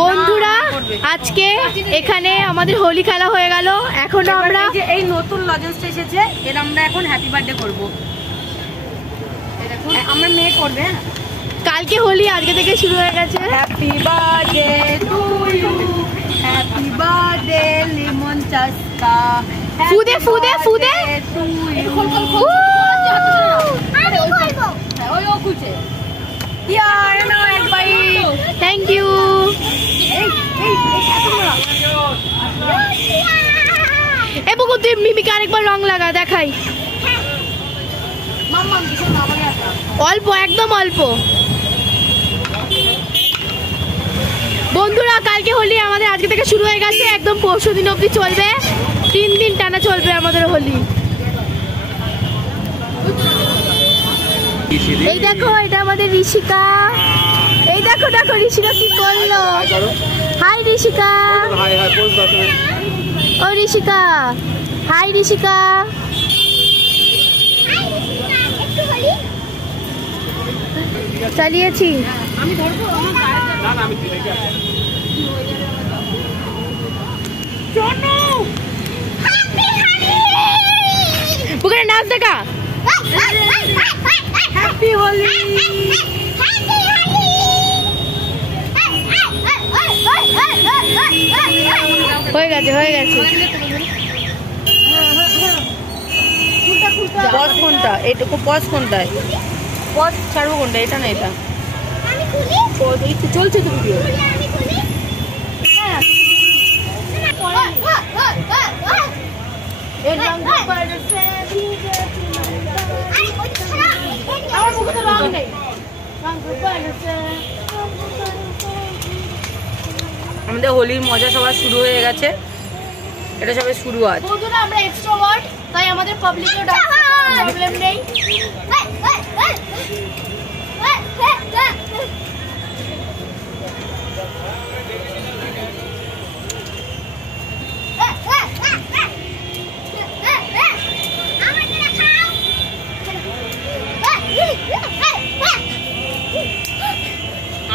বন্ধুরা আজকে এখানে আমাদের হোলি খেলা হয়ে গেল। এখন আমরা এই নতুন লজেন্সটা এসেছে, এর আমরা এখন হ্যাপি বার্থডে করব। দেখুন আমরা মেয়ে করবে। কালকে হোলি, আজকে থেকে শুরু হয়ে গেছে। Happy birthday to you, happy birthday Limon চাস্কা, ফুদে ফুদে ফুদে টু ইউ। আমি করব। ওই ও কুচে ইয়ার নাও এক বাই। Thank you. এ বুকু তুই মিমিকে আরেকবার রং লাগা, দেখাই। অল্প, একদম অল্প। বন্ধুরা কালকে হোলি আমাদের আজকে থেকে শুরু হয়ে গেছে, একদম পরশু দিন অবধি চলবে। 3 দিন টানা চলবে আমাদের হোলি। এই দেখো, এটা আমাদের ঋষিকা। এই দেখো দেখো ঋষিকা কি করলো। হাই ঋষিকা। ও ঋষিকা, হাই ঋষিকা। চালিয়েছি। আমি ধরবো। না না আমি দেখে আসি। চলো ওখানে নাচ দেখা। হ্যাপি হোলি। হয়ে গেছে হয়ে গেছে। পজ কোনটা? এইটুকু পজ কোনটায়? পজ ছাড়বো কোনটা? এটা না এটা পজ। এই তো চলছে তো ভিডিও। আমাদের হোলির মজা সবার শুরু হয়ে গেছে, এটা সবে শুরুয়াত। বন্ধুরা আমরা এক্সট্রোভার্ট, তাই আমাদের পাবলিকেও প্রবলেম নেই।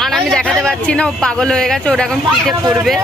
আর আমি দেখাতে পারছি না, ও পাগল হয়ে গেছে, ওরা এখন পিঠে করবে।